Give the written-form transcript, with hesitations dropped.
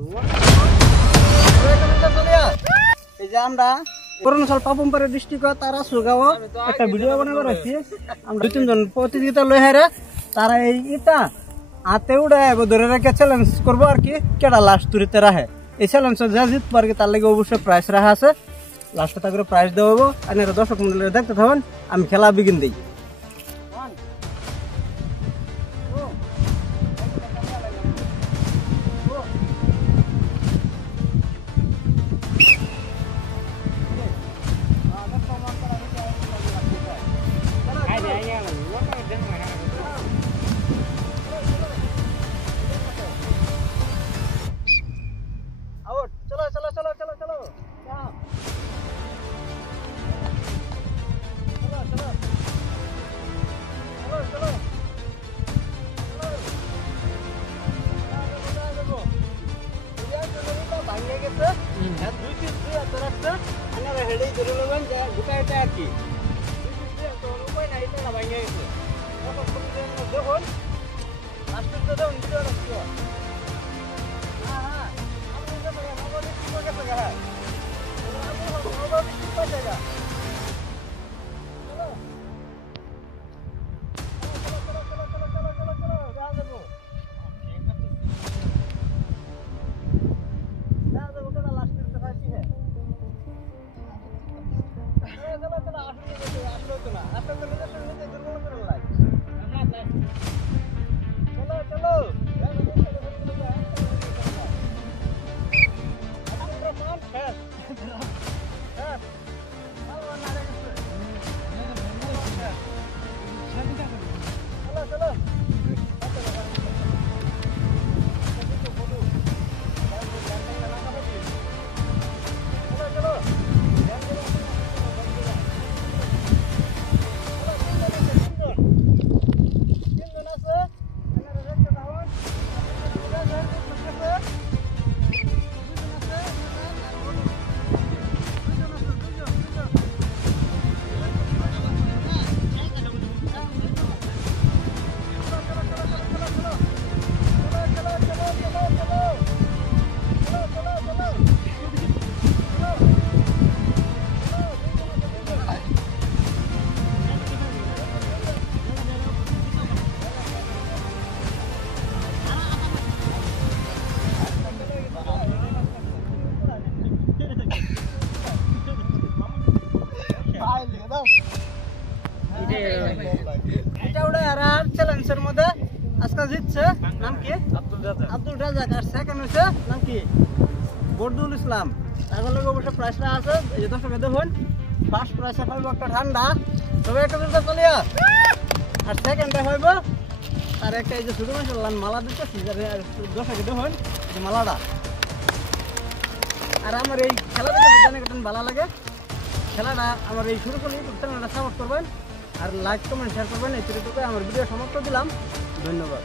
এই যে আমরা অরুণাচল পাপুমপাড়া ডিস্ট্রিক্ট তারা সুগাঁও একটা ভিডিও বানাবার আছি। আমরা 2-3 জন প্রতিযোগিতা লই হারে তারা এই ইটা হাতে উড়ে ধরে রেখে চ্যালেঞ্জ করবো আর কি, কেডা লাস্ট তুরিতে রাখে। এই চ্যালেঞ্জটা যা জিতবো আর কি তার লাগে অবশ্যই প্রাইজ রাখা আছে। লাস্টে তা করে প্রাইজ দেওয়া হবো। আর দর্শক মন্ডলী দেখতে থাকুন, আমি খেলা বিগিন দিই। এটা ওটা আর চ্যালেঞ্জের মধ্যে আজকে জিতছে নাম কি? আব্দুল রাজাক। আর সেকেন্ড হচ্ছে নাম কি? বরদুল ইসলাম। তার লগে অবশ্য প্রাইসটা আছে। এই যে দর্শক দেখুন, ফার্স্ট প্রাইসে পাইব একটা ঠান্ডা, তবে একটা দুটো চলিয়া। আর সেকেন্ডে হইব আর একটা এই যে ছোট মাছের মালা দিতেছি, দর্শক দেখুন যে মালাটা। আর আমার এই খেলা দেখে জানে ভালো লাগে। খেলাটা আমার এই শুরু করলে ইউটিউব চ্যানেলটা সাপোর্ট করবেন আর লাইক কমেন্ট শেয়ার করবেন। এই ছোটটুকু আমার ভিডিও সমাপ্ত দিলাম। ধন্যবাদ।